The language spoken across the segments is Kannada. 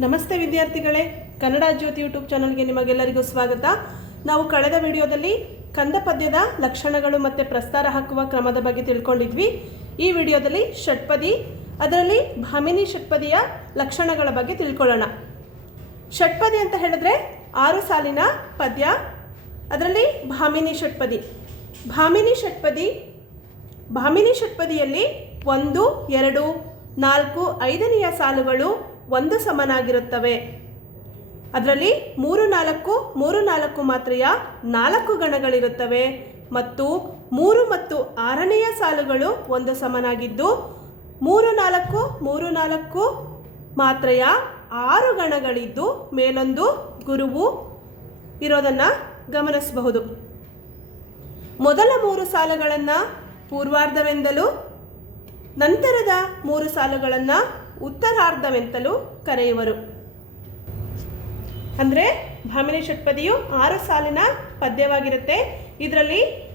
ನಮಸ್ತೆ ವಿದ್ಯಾರ್ಥಿಗಳೇ, ಕನ್ನಡ ಜ್ಯೋತಿ ಯೂಟ್ಯೂಬ್ ಚಾನಲ್ಗೆ ನಿಮಗೆಲ್ಲರಿಗೂ ಸ್ವಾಗತ. ನಾವು ಕಳೆದ ವಿಡಿಯೋದಲ್ಲಿ ಕಂದ ಪದ್ಯದ ಲಕ್ಷಣಗಳು ಮತ್ತು ಪ್ರಸ್ತಾರ ಹಾಕುವ ಕ್ರಮದ ಬಗ್ಗೆ ತಿಳ್ಕೊಂಡಿದ್ವಿ. ಈ ವಿಡಿಯೋದಲ್ಲಿ ಷಟ್ಪದಿ, ಅದರಲ್ಲಿ ಭಾಮಿನಿ ಷಟ್ಪದಿಯ ಲಕ್ಷಣಗಳ ಬಗ್ಗೆ ತಿಳ್ಕೊಳ್ಳೋಣ. ಷಟ್ಪದಿ ಅಂತ ಹೇಳಿದ್ರೆ ಆರು ಸಾಲಿನ ಪದ್ಯ, ಅದರಲ್ಲಿ ಭಾಮಿನಿ ಷಟ್ಪದಿ. ಭಾಮಿನಿ ಷಟ್ಪದಿ, ಭಾಮಿನಿ ಷಟ್ಪದಿಯಲ್ಲಿ ಒಂದು, ಎರಡು, ನಾಲ್ಕು, ಐದನೆಯ ಸಾಲುಗಳು ಒಂದು ಸಮನಾಗಿರುತ್ತವೆ. ಅದರಲ್ಲಿ ಮೂರು ನಾಲ್ಕು ಮೂರು ನಾಲ್ಕು ಮಾತ್ರೆಯ ನಾಲ್ಕು ಗಣಗಳಿರುತ್ತವೆ. ಮತ್ತು ಮೂರು ಮತ್ತು ಆರನೆಯ ಸಾಲುಗಳು ಒಂದು ಸಮನಾಗಿದ್ದು, ಮೂರು ನಾಲ್ಕು ಮೂರು ನಾಲ್ಕು ಮಾತ್ರೆಯ ಆರು ಗಣಗಳಿದ್ದು, ಮೇಲೊಂದು ಗುರುವು ಇರೋದನ್ನು ಗಮನಿಸಬಹುದು. ಮೊದಲ ಮೂರು ಸಾಲುಗಳನ್ನು ಪೂರ್ವಾರ್ಧವೆಂದಲೂ, ನಂತರದ ಮೂರು ಸಾಲುಗಳನ್ನು ಉತ್ತರಾರ್ಧವೆಂತಲೂ ಕರೆಯುವರು. ಅಂದರೆ ಭಾಮಿನಿ ಷಟ್ಪದಿಯು ಆರು ಸಾಲಿನ ಪದ್ಯವಾಗಿರುತ್ತೆ. ಇದರಲ್ಲಿ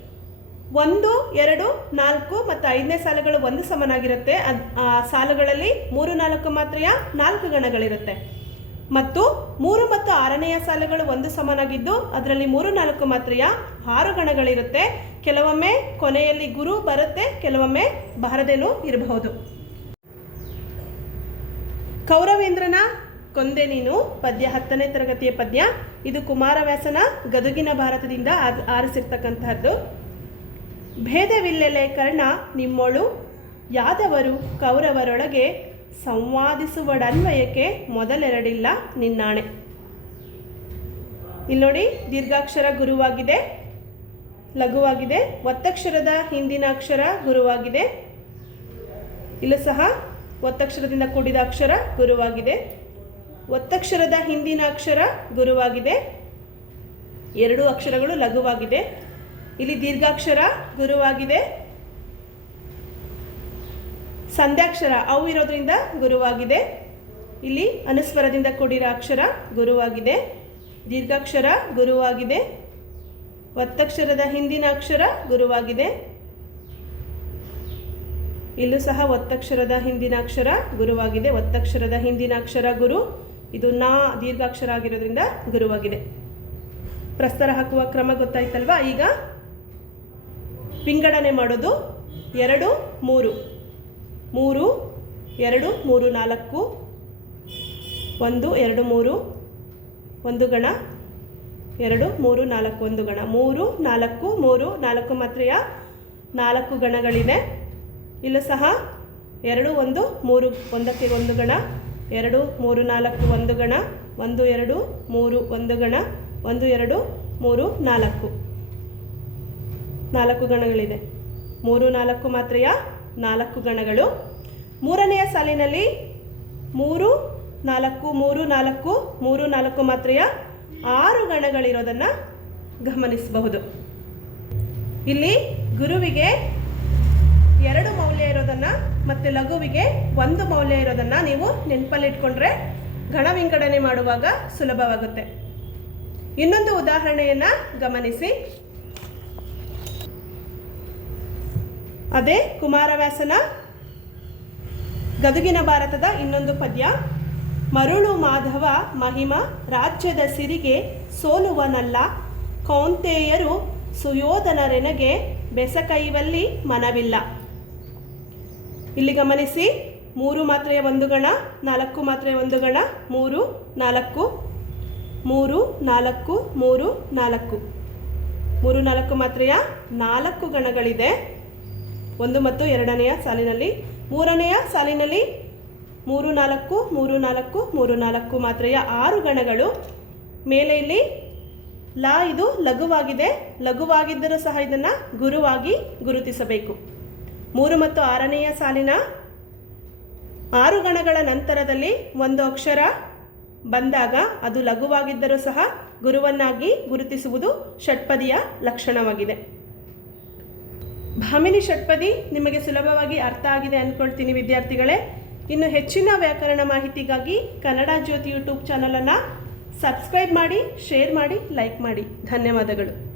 ಒಂದು, ಎರಡು, ನಾಲ್ಕು ಮತ್ತು ಐದನೇ ಸಾಲುಗಳು ಒಂದು ಸಮನಾಗಿರುತ್ತೆ. ಅದು, ಆ ಸಾಲುಗಳಲ್ಲಿ ಮೂರು, ನಾಲ್ಕು ಮಾತ್ರೆಯ ನಾಲ್ಕು ಗಣಗಳಿರುತ್ತೆ. ಮತ್ತು ಮೂರು ಮತ್ತು ಆರನೆಯ ಸಾಲುಗಳು ಒಂದು ಸಮನಾಗಿದ್ದು, ಅದರಲ್ಲಿ ಮೂರು, ನಾಲ್ಕು ಮಾತ್ರ ಆರು ಗಣಗಳಿರುತ್ತೆ. ಕೆಲವೊಮ್ಮೆ ಕೊನೆಯಲ್ಲಿ ಗುರು ಬರುತ್ತೆ, ಕೆಲವೊಮ್ಮೆ ಬಾರದೇನೂ ಇರಬಹುದು. ಕೌರವೇಂದ್ರನ ಕೊಂದೆ ನೀನು, ಪದ್ಯ ಹತ್ತನೇ ತರಗತಿಯ ಪದ್ಯ. ಇದು ಕುಮಾರವ್ಯಾಸನ ಗದುಗಿನ ಭಾರತದಿಂದ ಆರ್- ಆರಿಸಿರ್ತಕ್ಕಂತಹದ್ದು. ಭೇದವಿಲ್ಲೆಲೆ ಕರ್ಣ ನಿಮ್ಮೊಳು, ಯಾದವರು ಕೌರವರೊಳಗೆ ಸಂವಾದಿಸುವಡನ್ವಯಕ್ಕೆ ಮೊದಲೆರಡಿಲ್ಲ ನಿನ್ನಾಣೆ. ಇಲ್ಲಿ ನೋಡಿ, ದೀರ್ಘಾಕ್ಷರ ಗುರುವಾಗಿದೆ, ಲಘುವಾಗಿದೆ, ಒತ್ತಕ್ಷರದ ಹಿಂದಿನ ಅಕ್ಷರ ಗುರುವಾಗಿದೆ. ಇಲ್ಲೂ ಸಹ ಒತ್ತಕ್ಷರದಿಂದ ಕೂಡಿದ ಅಕ್ಷರ ಗುರುವಾಗಿದೆ. ಒತ್ತಕ್ಷರದ ಹಿಂದಿನ ಅಕ್ಷರ ಗುರುವಾಗಿದೆ. ಎರಡು ಅಕ್ಷರಗಳು ಲಘುವಾಗಿದೆ. ಇಲ್ಲಿ ದೀರ್ಘಾಕ್ಷರ ಗುರುವಾಗಿದೆ. ಸಂಧ್ಯಾಕ್ಷರ ಅವು ಇರೋದ್ರಿಂದ ಗುರುವಾಗಿದೆ. ಇಲ್ಲಿ ಅನುಸ್ವರದಿಂದ ಕೂಡಿರೋ ಅಕ್ಷರ ಗುರುವಾಗಿದೆ. ದೀರ್ಘಾಕ್ಷರ ಗುರುವಾಗಿದೆ. ಒತ್ತಕ್ಷರದ ಹಿಂದಿನ ಅಕ್ಷರ ಗುರುವಾಗಿದೆ. ಇಲ್ಲೂ ಸಹ ಒತ್ತಕ್ಷರದ ಹಿಂದಿನ ಅಕ್ಷರ ಗುರುವಾಗಿದೆ. ಒತ್ತಕ್ಷರದ ಹಿಂದಿನ ಅಕ್ಷರ ಗುರು, ಇದು ನಾ ದೀರ್ಘಾಕ್ಷರ ಆಗಿರೋದ್ರಿಂದ ಗುರುವಾಗಿದೆ. ಪ್ರಸ್ತರ ಹಾಕುವ ಕ್ರಮ ಗೊತ್ತಾಯ್ತಲ್ವಾ? ಈಗ ವಿಂಗಡಣೆ ಮಾಡೋದು ಎರಡು, ಮೂರು. ಮೂರು, ಎರಡು, ಮೂರು, ನಾಲ್ಕು. ಒಂದು, ಎರಡು, ಮೂರು. ಒಂದು ಗಣ, ಎರಡು, ಮೂರು, ನಾಲ್ಕು. ಒಂದು ಗಣ, ಮೂರು, ನಾಲ್ಕು ಮೂರು, ನಾಲ್ಕು ಮಾತ್ರೆಯ ನಾಲ್ಕು ಗಣಗಳಿದೆ ಇಲ್ಲೂ ಸಹ ಎರಡು, ಒಂದು, ಮೂರು. ಒಂದಕ್ಕೆ ಒಂದು ಗಣ, ಎರಡು, ಮೂರು, ನಾಲ್ಕು, ಒಂದು ಗಣ, ಒಂದು, ಎರಡು, ಮೂರು, ಒಂದು ಗಣ, ಒಂದು, ಎರಡು, ಮೂರು, ನಾಲ್ಕು. ನಾಲ್ಕು ಗಣಗಳಿದೆ. ಮೂರು, ನಾಲ್ಕು ಮಾತ್ರೆಯ ನಾಲ್ಕು ಗಣಗಳು. ಮೂರನೆಯ ಸಾಲಿನಲ್ಲಿ ಮೂರು, ನಾಲ್ಕು ಮೂರು ನಾಲ್ಕು ಮೂರು, ನಾಲ್ಕು ಮಾತ್ರೆಯ ಆರು ಗಣಗಳಿರೋದನ್ನು ಗಮನಿಸಬಹುದು. ಇಲ್ಲಿ ಗುರುವಿಗೆ ಎರಡು ಮೌಲ್ಯ ಇರೋದನ್ನು ಮತ್ತು ಲಘುವಿಗೆ ಒಂದು ಮೌಲ್ಯ ಇರೋದನ್ನು ನೀವು ನೆನಪಲ್ಲಿಟ್ಕೊಂಡ್ರೆ ಗಣ ವಿಂಗಡಣೆ ಮಾಡುವಾಗ ಸುಲಭವಾಗುತ್ತೆ. ಇನ್ನೊಂದು ಉದಾಹರಣೆಯನ್ನು ಗಮನಿಸಿ. ಅದೇ ಕುಮಾರವ್ಯಾಸನ ಗದುಗಿನ ಭಾರತದ ಇನ್ನೊಂದು ಪದ್ಯ. ಮರುಳು ಮಾಧವ ಮಹಿಮ ರಾಜ್ಯದ ಸಿರಿಗೆ ಸೋಲುವನಲ್ಲ, ಕೌಂತೆಯರು ಸುಯೋಧನರೆನಗೆ ಬೆಸಕೈವಲ್ಲಿ ಮನವಿಲ್ಲ. ಇಲ್ಲಿ ಗಮನಿಸಿ, ಮೂರು ಮಾತ್ರೆಯ ಒಂದು ಗಣ ನಾಲ್ಕು ಮಾತ್ರೆಯ ಒಂದು ಗಣ ಮೂರು, ನಾಲ್ಕು ಮೂರು ನಾಲ್ಕು ಮೂರು ನಾಲ್ಕು. ಮೂರು, ನಾಲ್ಕು ಮಾತ್ರೆಯ ನಾಲ್ಕು ಗಣಗಳಿದೆ. ಒಂದು ಮತ್ತು ಎರಡನೆಯ ಸಾಲಿನಲ್ಲಿ, ಮೂರನೆಯ ಸಾಲಿನಲ್ಲಿ ಮೂರು, ನಾಲ್ಕು ಮೂರು ನಾಲ್ಕು ಮೂರು, ನಾಲ್ಕು ಮಾತ್ರೆಯ ಆರು ಗಣಗಳು. ಮೇಲೆ ಇಲ್ಲಿ, ಲಾ ಇದು ಲಘುವಾಗಿದೆ. ಲಘುವಾಗಿದ್ದರೂ ಸಹ ಇದನ್ನು ಗುರುವಾಗಿ ಗುರುತಿಸಬೇಕು. ಮೂರು ಮತ್ತು ಆರನೆಯ ಸಾಲಿನ ಆರು ಗಣಗಳ ನಂತರದಲ್ಲಿ ಒಂದು ಅಕ್ಷರ ಬಂದಾಗ ಅದು ಲಘುವಾಗಿದ್ದರೂ ಸಹ ಗುರುವನ್ನಾಗಿ ಗುರುತಿಸುವುದು ಷಟ್ಪದಿಯ ಲಕ್ಷಣವಾಗಿದೆ. ಭಾಮಿನಿ ಷಟ್ಪದಿ ನಿಮಗೆ ಸುಲಭವಾಗಿ ಅರ್ಥ ಆಗಿದೆ ಅಂದ್ಕೊಳ್ತೀನಿ ವಿದ್ಯಾರ್ಥಿಗಳೇ. ಇನ್ನು ಹೆಚ್ಚಿನ ವ್ಯಾಕರಣ ಮಾಹಿತಿಗಾಗಿ ಕನ್ನಡ ಜ್ಯೋತಿ ಯೂಟ್ಯೂಬ್ ಚಾನಲನ್ನು ಸಬ್ಸ್ಕ್ರೈಬ್ ಮಾಡಿ, ಶೇರ್ ಮಾಡಿ, ಲೈಕ್ ಮಾಡಿ. ಧನ್ಯವಾದಗಳು.